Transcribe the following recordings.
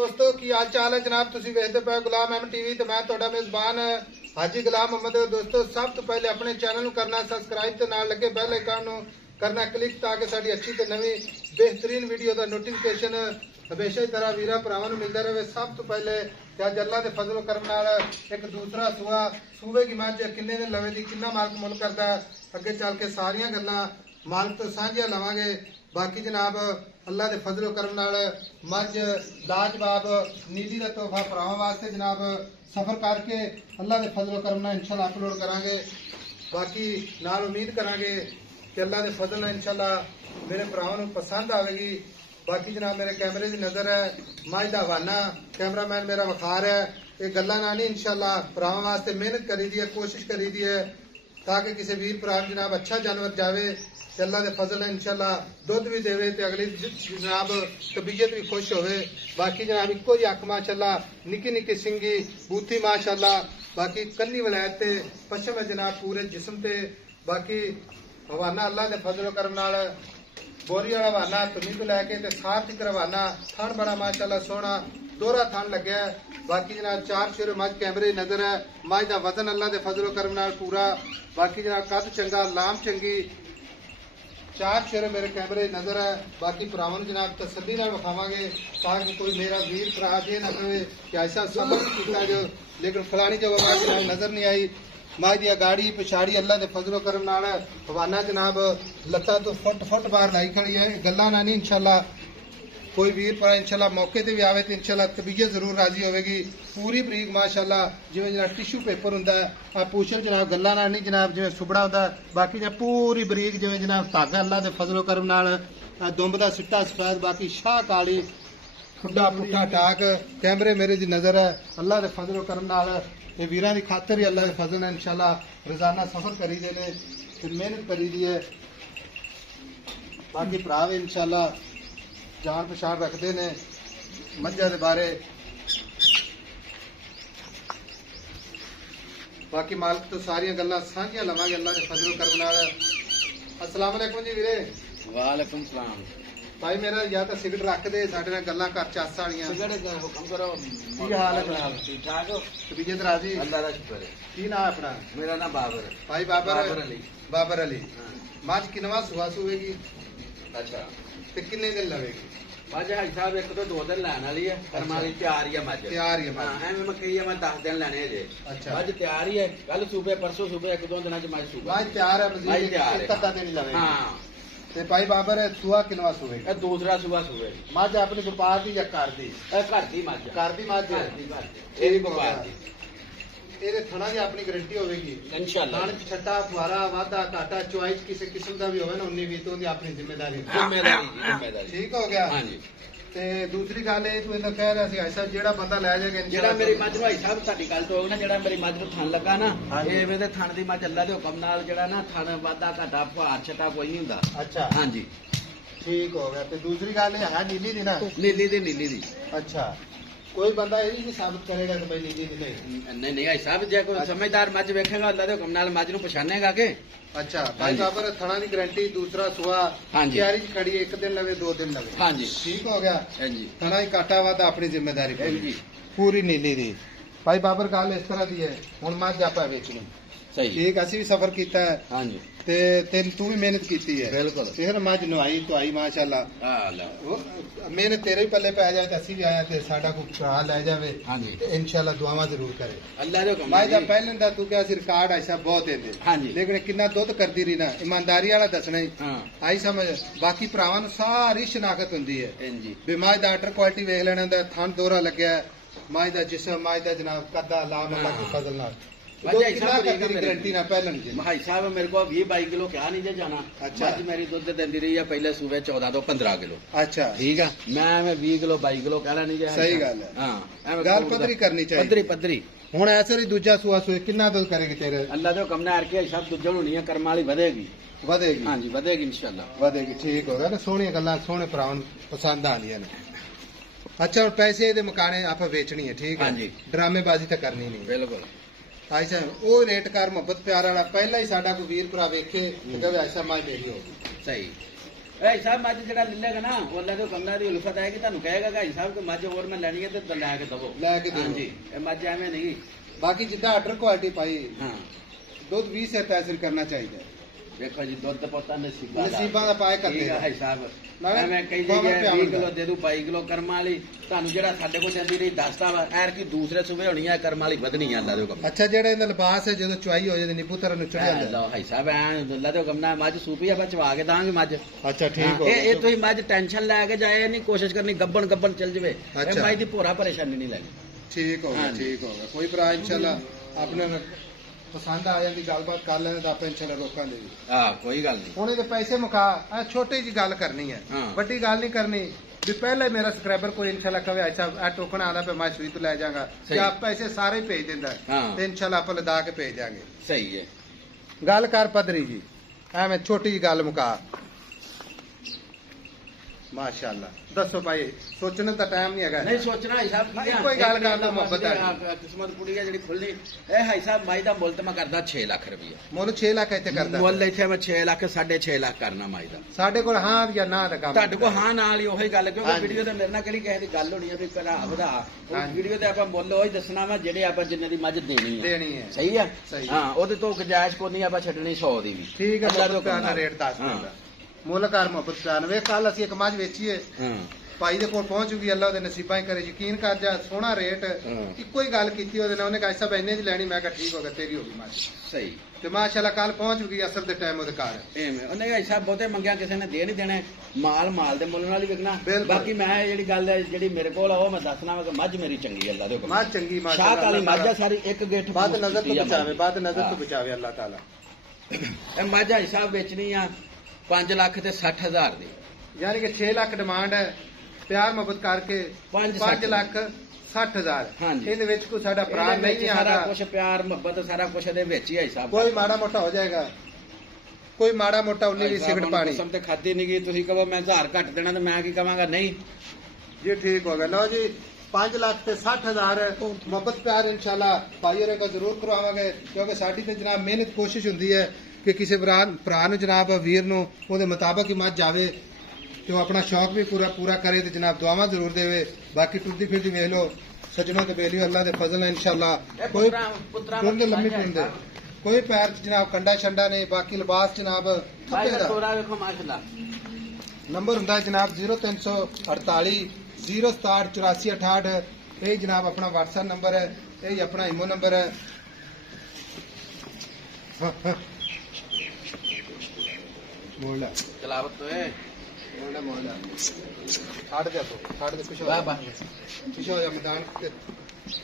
ਦੋਸਤੋ ਕੀ ਹਾਲ ਚਾਲ ਹੈ ਜਨਾਬ। ਤੁਸੀਂ ਵੇਖਦੇ ਪਏ ਗੁਲਾਮ ਅਹਿਮਦ ਟੀਵੀ ਤੇ ਮੈਂ ਤੁਹਾਡਾ ਮੇਜ਼ਬਾਨ ਹਾਜੀ ਗੁਲਾਮ ਅਹਿਮਦ। ਦੋਸਤੋ ਸਭ ਤੋਂ ਪਹਿਲੇ ਆਪਣੇ ਚੈਨਲ ਨੂੰ ਕਰਨਾ ਸਬਸਕ੍ਰਾਈਬ ਤੇ ਨਾਲ ਲੱਗੇ ਬੈਲ ਆਈਕਨ ਨੂੰ ਕਰਨਾ ਕਲਿੱਕ ਤਾਂ ਕਿ ਸਾਡੀ ਅੱਛੀ ਤੇ ਨਵੀਂ ਬਿਹਤਰੀਨ ਵੀਡੀਓ ਦਾ ਨੋਟੀਫਿਕੇਸ਼ਨ ਹਮੇਸ਼ਾ ਹੀ ਤਰ੍ਹਾਂ ਵੀਰਾਂ ਭਰਾਵਾਂ ਨੂੰ ਮਿਲਦਾ ਰਹੇ। ਸਭ ਤੋਂ ਪਹਿਲੇ ਤੇ ਅੱਜ ਅੱਲਾ ਦੇ ਫਜ਼ਲ ਕਰਮ ਨਾਲ ਇੱਕ ਦੂਸਰਾ ਸੂਬੇ ਦੀ ਮੱਝ ਕਿੰਨੇ ਦੇ ਲਵੇ ਦੀ ਕਿੰਨਾ ਮਾਲਕ ਮੁੱਲ ਕਰਦਾ ਅੱਗੇ ਚੱਲ ਕੇ ਸਾਰੀਆਂ ਗੱਲਾਂ ਮਾਲਕ ਤੋਂ ਸਾਂਝੀਆਂ ਲਵਾਂਗੇ। ਬਾਕੀ ਜਨਾਬ ਅੱਲਾ ਦੇ ਫਜ਼ਲ ਕਰਮ ਨਾਲ ਮੱਝ ਲਾਜਵਾਬ ਨੀਲੀ ਦਾ ਤੋਹਫਾ ਭਰਾਵਾਂ ਵਾਸਤੇ ਜਨਾਬ ਸਫਰ ਕਰਕੇ ਅੱਲਾ ਦੇ ਫਜ਼ਲ ਕਰਮ ਨਾਲ ਇਨਸ਼ਾਅੱਲਾ ਅਪਲੋਡ ਕਰਾਂਗੇ। ਬਾਕੀ ਨਾਲ ਉਮੀਦ ਕਰਾਂਗੇ ਕਿ ਅੱਲਾ ਦੇ ਫਜ਼ਲ ਨਾਲ ਇਨਸ਼ਾਅੱਲਾ ਮੇਰੇ ਭਰਾਵਾਂ ਨੂੰ ਪਸੰਦ ਆਵੇਗੀ। बाकी जनाब मेरे कैमरे की नज़र है मझ का हवाना कैमरामैन मेरा वखार है ये गल्लां ना नहीं इंशाअल्लाह भरावां वास्ते मेहनत करी दी है कोशिश करी दी है ताकि किसी वीर भरा जनाब अच्छा जानवर जावे ते अल्लाह दे फजल है इंशाअल्लाह दुध भी देवे ते अगली जनाब तबीयत भी खुश होवे। बाकी जनाब इको ही अख माशाअल्लाह निक्की निक्की सिंगी बूथी माशाअल्लाह बाकी कन्नी वलैत ते पश्चिम है जनाब पूरे जिस्म ते बाकी हवाना अल्लाह दे फजल करम नाल बोरी वाला हवाना तुमी तो लैके सार तक रवाना थन बड़ा माशाअल्लाह सोहना दोहरा थन लग्या। बाकी जनाब चार शेर मझ कैमरे नजर है मझ का वजन अल्लाह के फजलो करम नाल पूरा। बाकी जनाब कद चंगा लाम चंगी चार शेर मेरे कैमरे नजर है। बाकी भरावां नूं जनाब तसल्ली नाल विखावांगे ताकि कोई मेरा वीर भरा ये ना कहे कि ऐसा सबर नहीं कीता जो लेकिन फलानी जगह मझ जनाब नजर नहीं आई। मझ दी गाड़ी पिछाड़ी अल्लाह के फजलो करम नाल हवाना जनाब लत्ता तो फुट बाहर लाई खड़ी है गल्लां ना नहीं इंशाअल्लाह कोई वीर पर इंशाअल्लाह मौके ते भी आवे तो इंशाअल्लाह तबीयत जरूर राजी होगी। पूरी बरीक माशाअल्लाह जिवें जनाब टिशू पेपर हुंदा है पूछल जनाब गल्लां ना नहीं जनाब जिवें सुबड़ा हुंदा बाकी जनाब पूरी बरीक जिवें जनाब धागा अल्लाह के फजलो करम नाल दुंब दा सिट्टा सफेद बाकी शाह काली खुड्डा पुट्ठा टाक कैमरे मेरे दी नज़र है अल्लाह के फजलो करम नाल ये वीरां की खातर ही अल्लाह के फजल है इंशाअल्लाह रोजाना सफर करी दे ने फिर मेहनत करी दी है। बाकी भरा भी इंशाअल्लाह जान पछाण रखते ने मझां दे बारे। बाकी मालिक तो सारिया गल्लां साझियां लवांगे अल्लाह के फजल करम नाल। अस्सलाम वालेकुम जी वीरे। वालेकुम सलाम भाई मेरा या तो सिगरेट रख दे साडे नाल गल्लां कर चस वालियां। सिगरेट हुक्म करो की हाल है जनाब? ठीक ठाक हो? तबीयत राजी? अल्लाह का शुक्र है। की नाम है अपना? मेरा नाम बाबर है। भाई बाबर अली। बाबर अली हाँ। मझ किनवा सुहा सुवेगी अच्छा ते किन्ने दिन लवेगी? मझ हाई साहब एक तो 2 दिन लैन वाली है पर हमारी तैयार ही है मझ तैयार ही है मझ। हाँ एवं मैं कही है मैं 10 दिन लेने जे अच्छा। मझ तैयार ही है कल सुबह परसों सुबह 1-2 दिन मझ सुबह मझ तैयार है मझ मजीद तैयार है। एक अद्धा दिन ही लवेगी। हाँ ते भाई बाबर सुहा किनवा सुवेगी? ये दूसरा सुबह सुबह मझ अपनी व्यापार दी या घर दी? घर की मझ घर दी मझ घर दी ये भी व्यापार दी ਇਹਦੇ ਥਣਾ ਦੀ ਆਪਣੀ ਗਾਰੰਟੀ ਹੋਵੇਗੀ इंशाल्लाह ਥਣ ਛੱਟਾ ਫੁਆਰਾ ਵਾਧਾ ਘਾਟਾ ਚੁਆਇਸ ਕਿਸੇ ਕਿਸਮ ਦਾ ਵੀ ਹੋਵੇ ਨਾ 19 20 ਤੋਂ ਦੀ ਆਪਣੀ ਜ਼ਿੰਮੇਵਾਰੀ जिम्मेदारी जी जिम्मेदारी ਠੀਕ ਹੋ ਗਿਆ। हाँ जी ਤੇ ਦੂਸਰੀ ਗੱਲ ਇਹ ਤੂੰ ਇਹਨਾਂ ਕਹਿ ਰਿਹਾ ਸੀ ਐਸਾ ਜਿਹੜਾ ਬੰਦਾ ਲੈ ਜਾਏਗਾ ਜਿਹੜਾ ਮੇਰੀ ਮੱਝ ਨੂੰ ਭਾਈ ਸਾਹਿਬ ਤੁਹਾਡੀ ਗੱਲ ਤੋਂ ਨਾ ਜਿਹੜਾ ਮੇਰੀ ਮੱਝ ਨੂੰ ਥਣ ਲੱਗਾ ਨਾ ਹਾਂਜੀ। ਐਵੇਂ ਦੇ ਥਣ ਦੀ ਮੱਝ ਅੱਲਾ ਦੇ ਹੁਕਮ ਨਾਲ ਜਿਹੜਾ ਨਾ ਥਣ ਵਾਧਾ ਘਾਟਾ ਫੁਹਾਰ ਛਟਾ ਕੋਈ ਨਹੀਂ ਹੁੰਦਾ। ਅੱਛਾ ਹਾਂਜੀ ਠੀਕ ਹੋ ਗਿਆ। ਤੇ ਦੂਸਰੀ ਗੱਲ ਇਹ ਹੈ ਨੀਲੀ ਦੀ ਨਾ ਨੀਲੀ ਦੀ ਅੱਛਾ ਕੋਈ ਬੰਦਾ ਇਹ ਵੀ ਨਹੀਂ ਸਾਬਤ ਕਰੇਗਾ ਕਿ ਭਾਈ ਨੀਲੀ ਦੀ ਨਹੀਂ। ਨਹੀਂ ਭਾਈ ਸਾਹਿਬ ਜੇ ਕੋਈ ਸਮਝਦਾਰ ਮੱਝ ਵੇਖੇਗਾ ਅੱਲਾ ਦੇ ਹੁਕਮ ਨਾਲ ਮੱਝ ਨੂੰ ਪਛਾਣੇਗਾ ਕਿ ਅੱਛਾ ਭਾਈ ਬਾਬਰ ਥਣਾ ਦੀ ਗਾਰੰਟੀ ਦੂਸਰਾ ਸੁਆ ਹਾਂਜੀ। ਤਿਆਰੀ ਚ ਖੜੀ ਹੈ, ਇੱਕ ਦਿਨ ਲਵੇ 2 ਦਿਨ ਲਵੇ ਹਾਂਜੀ ਠੀਕ ਹੋ ਗਿਆ। ਹਾਂਜੀ ਥਣਾ ਹੀ ਕਾਟਾ ਵਾਦਾ ਆਪਣੀ ਜ਼ਿੰਮੇਵਾਰੀ ਹਾਂਜੀ ਪੂਰੀ ਨੀਲੀ ਦੀ। ਭਾਈ ਬਾਬਰ ਗੱਲ ਇਸ ਤਰ੍ਹਾਂ ਦੀ ਹੈ ਹੁਣ ਮੱਝ ਆਪਾਂ ਵੇਚਣੀ ਸਹੀ ਠੀਕ ਅਸੀਂ ਵੀ ਸਫਰ ਕੀਤਾ ਹੈ ਹਾਂਜੀ ਤੇ ਤੂੰ ਵੀ ਮਿਹਨਤ ਕੀਤੀ ਹੈ ਬਿਲਕੁਲ ਫਿਰ ਮੱਝ ਨਵਾਈ ਧੁਆਈ ਮਾਸ਼ਾਅੱਲਾ ਹਾਲਾ ਮਿਹਨਤ ਤੇਰੇ ਵੀ ਪੱਲੇ ਪੈ ਜਾਏ ਤੇ ਅਸੀਂ ਵੀ ਆਇਆ ਤੇ ਸਾਡਾ ਕੋਈ ਭਰਾ ਲੈ ਜਾਵੇ ਹਾਂਜੀ ਤੇ ਇਨਸ਼ਾਅੱਲਾ ਦੁਆਵਾਂ ਜ਼ਰੂਰ ਕਰੇ। ਅੱਲਾ ਦੇ ਹੁਕਮ ਮੈਂ ਤਾਂ ਨਾਲ ਪਹਿਲਾਂ ਦਾ ਤੂੰ ਕਿਹਾ ਸੀ ਰਿਕਾਰਡ ਐਸਾ ਬਹੁਤ ਦਿੰਦੇ ਹਾਂਜੀ ਲੇਕਿਨ ਕਿੰਨਾ ਦੁੱਧ ਕਰਦੀ ਰਹੀ ਨਾ ਇਮਾਨਦਾਰੀ ਵਾਲਾ ਦੱਸਣਾ ਹੀ ਹਾਂ ਆਈ ਸਮਝ। ਬਾਕੀ ਭਰਾਵਾਂ ਨੂੰ ਸਾਰੀ ਸ਼ਨਾਖਤ ਹੁੰਦੀ ਹੈ ਹਾਂਜੀ ਵੀ ਮੱਝ ਦਾ ਆਰਡਰ ਕੁਆਲਿਟੀ ਵੇਖ ਲੈਣਾ ਦਾ ਥਣ ਦੋਰਾ ਲੱਗਿਆ ਮੱਝ ਦਾ ਜਿਸਮ ਮੱਝ ਦਾ ਜਨਾਬ ਕੱਦਾ ਲਾਮ ਅੱਲਾ ਦੇ ਫਜ਼ਲ ਨਾਲ ਵਜ੍ਹਾ ਕਿੰਨਾ ਹਿਸਾਬ ਕਰਦੀ ਦੀ ਗਾਰੰਟੀ ਨਾ ਪਹਿਲਾਂ ਨਹੀਂ ਜੀ ਭਾਈ ਸਾਹਿਬ ਮੇਰੇ ਕੋਲ 20-22 ਕਿਲੋ ਕਿਹਾ ਨਹੀਂ ਜੇ ਜਾਣਾ ਅੱਛਾ। ਮੱਝ ਮੇਰੀ ਦੁੱਧ ਦਿੰਦੀ ਰਹੀ ਆ ਪਹਿਲੇ ਸੂਬੇ 14 ਤੋਂ 15 ਕਿਲੋ ਅੱਛਾ ਠੀਕ ਆ ਮੈਂ ਐਵੇਂ 20 ਕਿਲੋ 22 ਕਿਲੋ ਕਹਿਣਾ ਨਹੀਂ ਜੇ ਸਹੀ ਗੱਲ ਹੈ। ਹਾਂ ਐਵੇਂ ਗੱਲ ਪੱਧਰੀ ਕਰਨੀ ਚਾਹੀਦੀ ਪੱਧਰੀ ਹੁਣ ਐਸੇ ਹੀ ਦੂਜਾ ਸੂਆ ਸੂਏ ਕਿੰਨਾ ਦੁੱਧ ਕਰੇਗੀ ਤੇਰੇ? ਅੱਲਾ ਦੇ ਹੁਕਮ ਨਾਲ ਕੇ ਸਭ ਦੁੱਜਣ ਹੋਣੀ ਆ ਕਰਮ ਵਾਲੀ ਵਧੇਗੀ ਵਧੇਗੀ ਹਾਂਜੀ ਵਧੇਗੀ ਇਨਸ਼ਾਅੱਲਾ ਵਧੇਗੀ ਠੀਕ ਹੋ ਗਿਆ ਨਾ। ਸੋਹਣੀਆਂ ਗੱਲਾਂ ਸੋਹਣੇ ਭਰਾਵਾਂ ਨੂੰ ਪਸੰਦ ਆਉਂਦੀਆਂ ਨੇ। ਅੱਛਾ ਹੁਣ ਪੈਸੇ ਇਹਦੇ ਮਕਾਨੇ ਆਪਾਂ ਵੇਚਣੀ ਹੈ ਠੀਕ ਹੈ ਹਾਂਜੀ। ਡਰਾਮੇਬਾਜ਼ੀ ਤਾਂ ਕਰਨੀ ਨਹੀਂ। ਬਿਲਕੁਲ ਆਇਸ਼ਾ ਉਹ ਰੇਟ ਕਰ ਮੁਹੱਬਤ ਪਿਆਰ ਵਾਲਾ ਪਹਿਲਾਂ ਹੀ ਸਾਡਾ ਕੋਈ ਵੀਰ ਭਰਾ ਵੇਖੇ ਤੇ ਕਹੇ ਆਇਸ਼ਾ ਮਾਈ ਮੇਰੀ ਹੋ ਸਹੀ भाई साहब मज ਜਿਹੜਾ ਲੈਗਾ ਨਾ ਉਹ ਅੱਲਾ ਦੇ ਹੁਕਮ ਨਾਲ ਦੀ ਉਲਫਤ ਹੈ ਕਿ ਤੁਹਾਨੂੰ ਕਹੇਗਾ ਭਾਈ ਸਾਹਿਬ ਕਿ ਮੱਝ ਹੋਰ ਮੈਂ ਲੈਣੀ ਹੈ ਤੇ ਲੈ ਕੇ ਦਵੋ ਲੈ ਕੇ ਦਿਓ। ਹਾਂਜੀ ਇਹ ਮੱਝ ਐਵੇਂ ਨਹੀਂ ਬਾਕੀ ਜਿੱਦਾਂ ਆਰਡਰ ਕੁਆਲਿਟੀ ਪਾਈ ਹਾਂ ਦੁੱਧ 20 ਸਿਰ ਤੈਸਰ ਕਰਨਾ ਚਾਹੀਦਾ ਦੇਖੋ ਜੀ ਦੁੱਧ ਪੋਤਾ ਨਸੀਬਾਂ ਨਸੀਬਾਂ ਦਾ ਪਾਏ ਕਰਦੇ ਠੀਕ ਹੈ ਭਾਈ ਸਾਹਿਬ ਨਾਲੇ ਮੈਂ ਕਹੀ ਗੋਬਰ ਜੇ ਪਿਆ 20 ਹੁੰਦਾ। ਕਿਲੋ ਦੇ ਦੂ 22 ਕਿਲੋ ਕਰਮਾਂ ਵਾਲੀ ਤੁਹਾਨੂੰ ਜਿਹੜਾ ਸਾਡੇ ਕੋਲ ਜਾਂਦੀ ਰਹੀ ਦੱਸਦਾ ਵਾ ਐਰ ਕੀ ਦੂਸਰੇ ਸੂਬੇ ਹੋਣੀ ਹੈ ਕਰਮਾਂ ਵਾਲੀ ਵਧਣੀ ਆ ਅੱਲਾ ਦੇ ਹੁਕਮ ਅੱਛਾ ਜਿਹੜਾ ਇਹਦਾ ਲਿਬਾਸ ਹੈ ਜਦੋਂ ਚੁਆਈ ਹੋ ਜਾਂਦੀ ਨਿੱਬੂ ਤਰ੍ਹਾਂ ਨੂੰ ਚੜ ਜਾਂਦਾ ਲਓ ਭਾਈ ਸਾਹਿਬ ਐ ਅੱਲਾ ਦੇ ਹੁਕਮ ਨਾਲ ਮੱਝ ਸੂਪੀ ਆ ਬਚਵਾ ਕੇ ਦਾਂਗੇ ਮੱਝ ਅੱਛਾ ਠੀਕ ਹੋ ਇਹ ਤੁਸੀਂ ਮੱਝ ਟੈਨਸ਼ਨ ਲੈ ਕੇ ਜਾਏ ਨਹੀਂ ਕੋਸ਼ਿਸ਼ ਕਰਨੀ ਗੱਬਣ ਚੱਲ ਜਵੇ ਇਹ ਅੱਛਾ। ਮੱਝ ਦੀ ਭੋਰਾ ਪਰੇਸ਼ਾਨੀ ਨਹੀਂ ਲੈਣੀ ਠੀਕ ਹੋ ਗਿਆ ਹਾਂਜੀ। ਠੀਕ ਹੋ ਗਿਆ ਕੋਈ ਭਰਾ ਇਨਸ਼ਾਅੱਲਾ ਆਪਣੇ ਨੂੰ ਪਸੰਦ ਆ ਜਾਂਦੀ ਗੱਲਬਾਤ ਕਰ ਲੈਣੇ ਤਾਂ ਆਪਾਂ ਇਨਸ਼ਾਅੱਲਾ ਰੋਕਾਂਗੇ ਵੀ ਹਾਂ ਕੋਈ ਗੱਲ ਨਹੀਂ ਹੁਣ ਇਹਦੇ ਪੈਸੇ ਮੁਕਾ ਆ ਛੋਟੀ ਜੀ ਗੱਲ ਕਰਨੀ ਹੈ ਹਾਂ। ਵੱਡੀ ਗੱਲ ਨਹੀਂ ਕਰਨੀ ਵੀ ਪਹਿਲੇ ਮੇਰਾ ਸਬਸਕ੍ਰਾਈਬਰ ਕੋਈ ਇਨਸ਼ਾਅੱਲਾ ਕਵੇ ਅੱਛਾ ਆ ਟੋਕਨ ਆਉਂਦਾ ਪਿਆ ਮੈਂ ਸੂਈ ਤੋਂ ਲੈ ਜਾਗਾ ਸਹੀ। ਜਾਂ ਪੈਸੇ ਸਾਰੇ ਹੀ ਭੇਜ ਦਿੰਦਾ ਹਾਂ। ਤੇ ਇਨਸ਼ਾਅੱਲਾ ਆਪਾਂ ਲਦਾ ਕੇ ਭੇਜ ਦਿਆਂਗੇ ਸਹੀ ਹੈ ਗੱਲ ਕਰ ਪਦਰੀ ਜੀ ਐਵੇਂ ਛੋਟੀ ਜੀ ਗੱਲ ਮੁਕਾ ਮਾਸ਼ਾਅੱਲਾ ਦੱਸੋ ਭਾਈ ਸੋਚਣ ਦਾ ਟਾਈਮ ਨਹੀਂ ਹੈਗਾ ਨਹੀਂ ਸੋਚਣਾ ਭਾਈ ਸਾਹਿਬ ਹਾਂ, ਇੱਕੋ ਹੀ ਗੱਲ ਕਰ ਲਓ ਮੁਹੱਬਤ ਵਾਲੀ। ਕਿਸਮਤ ਕੁੜੀ ਹੈ ਜਿਹੜੀ ਖੁੱਲਣੀ ਇਹ ਭਾਈ ਸਾਹਿਬ ਮਾਈ ਦਾ ਮੁੱਲ ਤੇ ਮੈਂ ਕਰਦਾ 6 ਲੱਖ ਰੁਪਈਆ ਮੁੱਲ 6 ਲੱਖ ਇੱਥੇ ਕਰਦਾ ਮੁੱਲ ਇੱਥੇ ਮੈਂ 6 ਲੱਖ 6.5 ਲੱਖ ਕਰਨਾ ਮਾਈ ਦਾ ਸਾਡੇ ਕੋਲ ਹਾਂ ਜਾਂ ਨਾ ਦਾ ਕੰਮ ਤੁਹਾਡੇ ਕੋਲ ਹਾਂ ਨਾਲ ਹੀ ਉਹੀ ਗੱਲ ਕਿਉਂਕਿ ਹਾਂਜੀ। ਵੀਡੀਓ ਤੇ ਮੇਰੇ ਨਾਲ ਕਿਹੜੀ ਕਿਸੇ ਦੀ ਗੱਲ ਹੋਣੀ ਹੈ ਵੀ ਭਰਾ ਵਧਾ ਉਹ ਹਾਂਜੀ। ਵੀਡੀਓ ਤੇ ਆਪਾਂ ਮੁੱਲ ਉਹੀ ਦੱਸਣਾ ਵਾ ਜਿਹੜੇ ਆਪਾਂ ਜਿੰਨੇ ਦੀ ਮੱਝ ਦੇਣੀ ਹੈ ਦੇਣੀ ਹੈ ਸਹੀ ਆ ਸਹੀ। ਹਾਂ ਉਹਦੇ ਤੋਂ ਗੁੰਜਾਇਸ਼ ਕੋਈ ਨਹੀਂ ਆਪਾਂ ਛੱਡਣੀ 100 ਦੀ ਵੀ ਠੀਕ ਹੈ ਅੱਲਾ ਦੇ ਮੁਹੱਬਤ ਹੁਕਮ ਦਾ ਨਾਲ। ਰੇਟ ਦੱਸ ਹਾਂ। ਦਿੰਦਾ ਮੁੱਲ ਕਰ ਮੁਹੱਬਤ ਜਾਨ ਵੇ ਕੱਲ ਅਸੀਂ ਇੱਕ ਮੱਝ ਵੇਚੀਏ ਹਾਂ ਭਾਈ ਦੇ ਕੋਲ ਪਹੁੰਚ ਜੂਗੀ ਅੱਲਾ ਉਹਦੇ ਨਸੀਬਾਂ ਹੀ ਕਰੇ ਯਕੀਨ ਕਰ ਜਾ ਸੋਹਣਾ ਰੇਟ ਹਾਂ। ਇੱਕੋ ਹੀ ਗੱਲ ਕੀਤੀ ਉਹਦੇ ਨਾਲ ਉਹਨੇ ਕਿਹਾ ਸਾਹਿਬ ਇੰਨੇ ਦੀ ਲੈਣੀ ਮੈਂ ਕਿਹਾ ਠੀਕ ਹੋ ਗਿਆ ਤੇਰੀ ਹੋ ਗਈ ਮੱਝ ਸਹੀ ਤੇ ਮਾਸ਼ਾਅੱਲਾ ਕੱਲ ਪਹੁੰਚ ਗਈ ਅਸਰ ਦੇ ਟਾਈਮ ਉਹਦੇ ਘਰ ਐਵੇਂ ਉਹਨੇ ਭਾਈ ਸਾਹਿਬ ਬਹੁਤੇ ਮੰਗਿਆ ਕਿਸੇ ਨੇ ਦੇ ਨਹੀਂ ਦੇਣਾ ਮਾਲ ਦੇ ਮੁੱਲ ਨਾਲ ਹੀ ਵਿਕਣਾ ਬਿਲਕੁਲ। ਬਾਕੀ ਮੈਂ ਜਿਹੜੀ ਗੱਲ ਹੈ ਜਿਹੜੀ ਮੇਰੇ ਕੋਲ ਆ ਉਹ ਮੈਂ ਦੱਸਣਾ ਵਾ ਕਿ ਮੱਝ ਮੇਰੀ ਚੰਗੀ ਅੱਲਾ ਦੇ ਹੁਕਮ ਮੱਝ ਚੰਗੀ ਸ਼ਾਹ ਮਾਸ਼ਾਅੱਲਾ ਕਾਲੀ ਅੱਲਾਹ ਮੱਝ ਆ ਸਾਰੀ ਇੱਕ ਗਿੱਠ ਬਾਦ ਪੂਛ ਨਜ਼ਰ ਤੋਂ ਕੀਤੀ ਆ ਬਚਾਵੇ ਮੱਝ। ਬਾਦ ਨਜ਼ਰ ਤੋਂ ਹਾਂ। ਬਚਾਵੇ ਅੱਲਾਹ ਤਾਲਾ ਇਹ ਮੱਝ ਭਾਈ ਸਾਹਿਬ ਵੇਚਣੀ ਆ 5 ਲੱਖ ਤੇ 60,000 ਦੀ ਯਾਨੀ ਕਿ 6 ਲੱਖ ਡਿਮਾਂਡ ਹੈ ਪਿਆਰ ਮੁਹੱਬਤ ਕਰਕੇ ਪੰਜ 5 ਲੱਖ 60,000 ਹਾਂਜੀ। ਇਹਦੇ ਵਿੱਚ ਕੋਈ ਸਾਡਾ ਭਰਾ ਇਹਦੇ ਵਿੱਚ ਨਹੀਂ ਸਾਰਾ ਆਦਾ ਕੁਝ ਪਿਆਰ ਮੁਹੱਬਤ ਸਾਰਾ ਕੁਝ ਇਹਦੇ ਵਿੱਚ ਹੀ ਹੈ ਸਾਹਿਬ ਕੋਈ ਮਾੜਾ ਮੋਟਾ ਹੋ ਜਾਏਗਾ ਕੋਈ ਮਾੜਾ ਮੋਟਾ ਉਨੀ ਵੀ ਸਿਗਰਟ ਪਾਣੀ ਕਸਮ ਤੇ ਖਾਦੀ ਨਹੀਂ ਗਈ ਤੁਸੀਂ ਕਹੋ ਮੈਂ 1000 ਘੱਟ ਦੇਣਾ ਤੇ ਮੈਂ ਕੀ ਕਵਾਂਗਾ ਨਹੀਂ ਜੀ ਠੀਕ ਹੋ ਗਿਆ ਲਓ ਜੀ 5 ਲੱਖ ਤੇ 60,000 ਮੁਹੱਬਤ ਪਿਆਰ ਇਨਸ਼ਾਅੱਲਾ ਭਾਈ ਹੋਰਾਂ ਦਾ ਜ਼ਰੂਰ ਕਰਵਾਵਾਂਗੇ ਕਿਉਂਕਿ ਸਾਡੀ ਤੇ ਜਨਾਬ ਮਿਹਨਤ ਕੋਸ਼ਿਸ਼ ਹੁੰਦੀ ਹੈ ਕਿ ਕਿਸੇ ਭਰਾ ਨੂੰ ਜਨਾਬ ਵੀਰ ਨੂੰ ਉਹਦੇ ਮੁਤਾਬਕ ਹੀ ਮੱਝ ਜਾਵੇ ਤੇ ਉਹ ਆਪਣਾ ਸ਼ੌਕ ਵੀ ਪੂਰਾ ਕਰੇ ਤੇ ਜਨਾਬ ਦੁਆਵਾਂ ਜ਼ਰੂਰ ਦੇਵੇ ਬਾਕੀ ਟੁੱਟਦੀ ਫਿਰਦੀ ਵੇਖ ਲਓ ਸੱਜਣੋਂ ਤੇ ਬੇਲੀਓ ਅੱਲਾ ਦੇ ਫਜ਼ਲ ਨਾਲ ਇਨਸ਼ਾਅੱਲਾ ਕੋਈ ਟੁੰਡ ਲੰਮੀ ਟੁੰਡੇ ਕੋਈ ਪੈਰ ਚ ਜਨਾਬ ਕੰਡਾ ਛੰਡਾ ਨਹੀਂ ਬਾਕੀ ਲਿਬਾਸ ਜਨਾਬ ਭਾਈ ਥੱਪੇ ਦਾ ਦਾ ਤੋਰਾ ਵੇਖੋ ਮਾਸ਼ਾਅੱਲਾ ਨੰਬਰ ਹੁੰਦਾ ਹੈ ਜਨਾਬ 0348 067 84 68 ਇਹ ਜਨਾਬ ਆਪਣਾ WhatsApp ਨੰਬਰ ਹੈ ਇਹ ਹੀ ਆਪਣਾ ਇਮੋ ਨੰਬਰ ਹੈ ਮੋਲਾ ਚਲਾਵਤ ਤੋਂ ਹੈ ਮੋਲਾ ਛੱਡ ਦੇ ਪਿਛੋ ਵਾਹ ਵਾਹ ਪਿਛੋ ਜਾ ਮੈਦਾਨ ਤੇ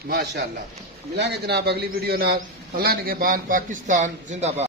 ਮਾਸ਼ਾਅੱਲਾ ਮਿਲਾਂਗੇ ਜਨਾਬ ਅਗਲੀ ਵੀਡੀਓ ਨਾਲ ਅੱਲਾ ਨਿਗਹਿਬਾਨ ਪਾਕਿस्तान जिंदाबाद